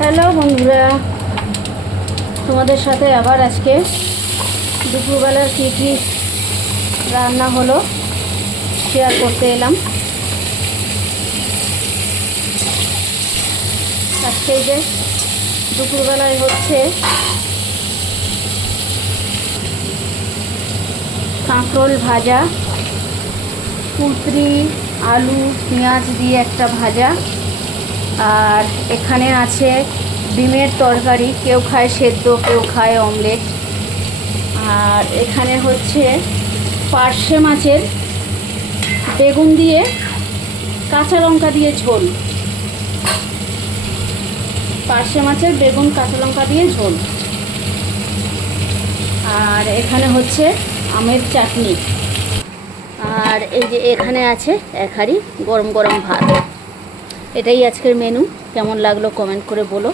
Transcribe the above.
Hello বন্ধুরা, তোমাদের সাথে আবার আজকে দুপুরবেলার কী কী রান্না হলো শেয়ার করতে এলাম। আজকে এই যে দুপুরবেলায় হচ্ছে কাঁকরোল ভাজা, কুঁদরি আলু পেঁয়াজ দিয়ে একটা ভাজা, আর এখানে আছে ডিমের তরকারি, কেউ খায় সেদ্ধ কেউ খায় অমলেট। আর এখানে হচ্ছে পার্শে মাছের বেগুন দিয়ে কাঁচা লঙ্কা দিয়ে ঝোল, পার্শে মাছের বেগুন কাঁচা লঙ্কা দিয়ে ঝোল। আর এখানে হচ্ছে আমের চাটনি। আর এই যে এখানে আছে এক হাঁড়ি গরম গরম ভাত। এটাই আজকের মেনু। কেমন লাগলো কমেন্ট করে বলো।